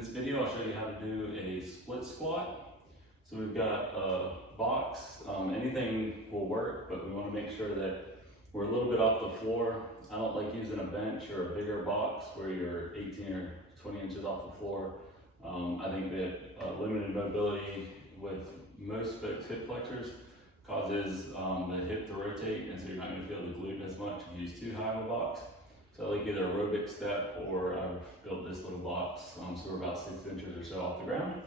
this video, I'll show you how to do a split squat. So we've got a box, anything will work, but we want to make sure that we're a little bit off the floor. I don't like using a bench or a bigger box where you're 18 or 20 inches off the floor. I think that limited mobility with most folks' hip flexors causes the hip to rotate, and so you're not going to feel the glute as much if you use too high of a box. So I like either a aerobic step, or I've built this little box, so we're about 6 inches or so off the ground.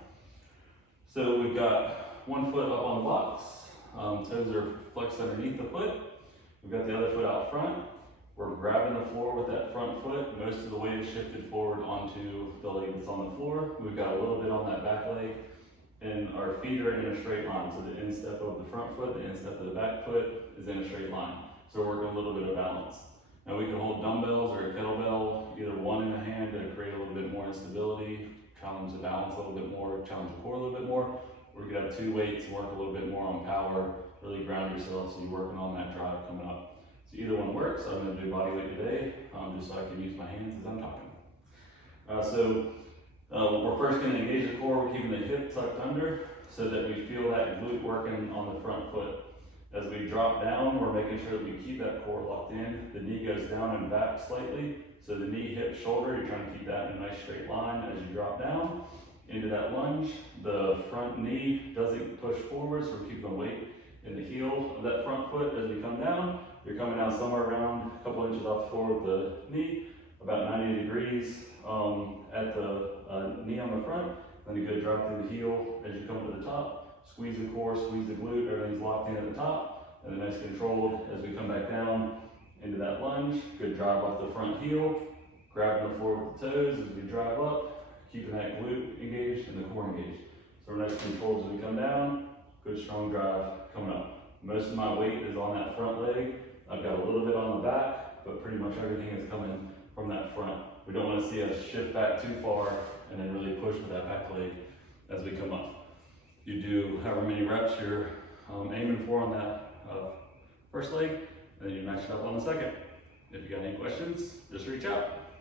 So we've got one foot up on the box, toes are flexed underneath the foot. We've got the other foot out front. We're grabbing the floor with that front foot. Most of the weight is shifted forward onto the leg that's on the floor. We've got a little bit on that back leg, and our feet are in a straight line. So the instep of the front foot, the instep of the back foot is in a straight line. So we're working a little bit of balance. Now we can hold dumbbells or a kettlebell, either one in the hand, to create a little bit more instability, challenge the balance a little bit more, challenge the core a little bit more. Or you could have 2 weights, work a little bit more on power, really ground yourself so you're working on that drive coming up. So either one works. I'm going to do body weight today, just so I can use my hands as I'm talking. We're first going to engage the core. We're keeping the hip tucked under so that we feel that glute working on the front foot. As we drop down, we're making sure that we keep that core locked in. The knee goes down and back slightly. So the knee, hip, shoulder, you're trying to keep that in a nice straight line as you drop down into that lunge. The front knee doesn't push forward, so we're keeping the weight in the heel of that front foot as we come down. You're coming down somewhere around a couple inches off the floor with the knee, about 90 degrees at the knee on the front. Then you go drop through the heel as you come to the top. Squeeze the core, squeeze the glute, everything's locked in at the top. And then nice controlled as we come back down into that lunge. Good drive off the front heel, grabbing the floor with the toes as we drive up, keeping that glute engaged and the core engaged. So we're nice controlled as we come down. Good strong drive coming up. Most of my weight is on that front leg. I've got a little bit on the back, but pretty much everything is coming from that front. We don't want to see us shift back too far and then really push with that back leg as we come up. You do however many reps you're aiming for on that first leg, and then you match it up on the second. If you got any questions, just reach out.